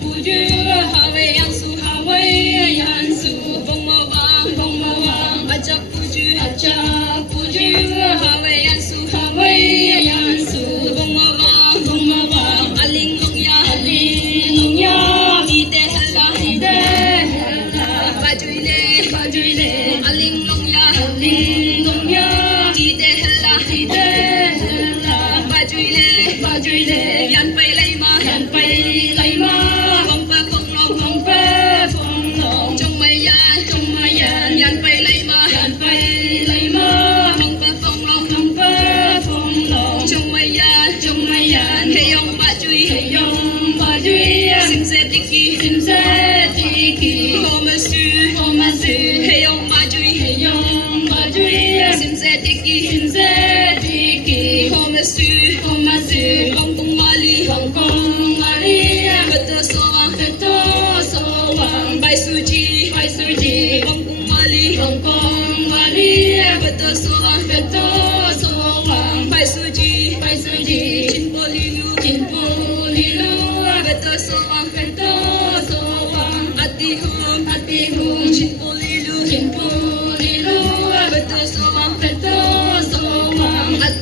Puju, Hawaii, Ansu, Hawaii, Ansu.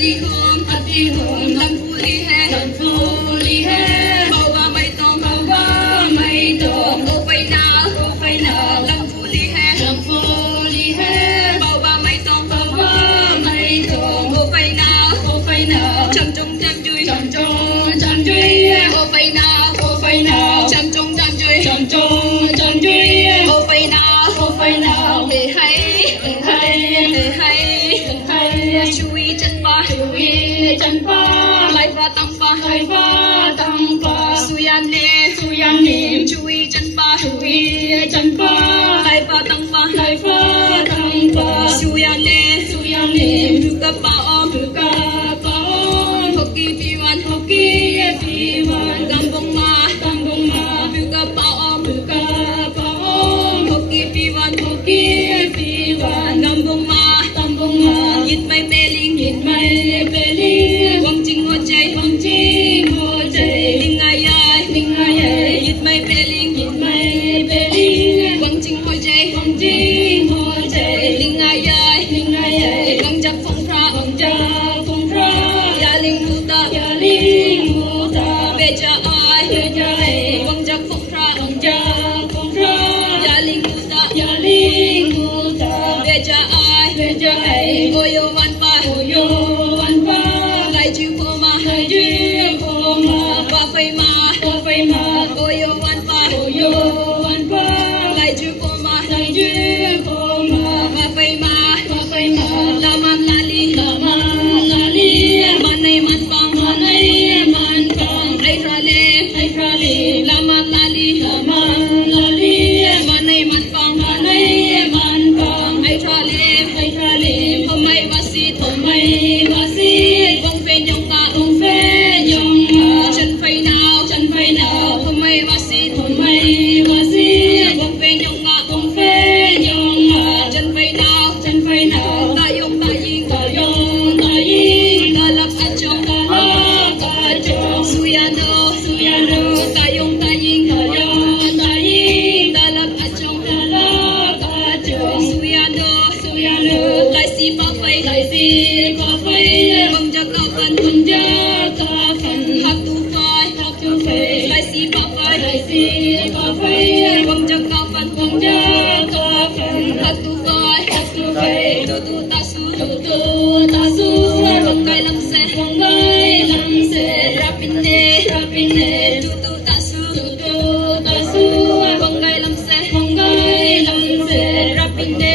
अति home lump फूली है बाबा मैं तो ओ पैना लम फूली है बाबा मैं तो ओ पैना chăm chung chăm chui ô पैना chăm chung chăm chui ô पैना để hay chui chân ba lại va tăng ba suyan ne chui chân ba lại va tăng ba suyan ne ruka pa om hoki piwan gambong ma ruka pa om hoki piwan gambong ma yit mai beling wang jing ho jai ling ai yit mai beling wang jing ho jai ling ai wang jak phong pra ya ling muta beja ai wang jak phong pra ya ling muta beja ai goyo wan pa lai ju po ma pa phai ma goyo wan pa lai ju po ma pa phai ma la man lali manai man pang ai ra le la man lali manai man pang ai ra le homai wasit bong fe nyong ka chân phai nào homai wasit bong fe nyong ka chân phai nào ta yong ta yin ta lak a chong suyano ta yong ta yin ta lak a chong suyano lai si pa phai bong ja ka fan hak tu phai lai si pa phai bong ja ka fan hak tu phai tu ta su bong kai lam se rapin ne tu ta su bong kai lam se rapin ne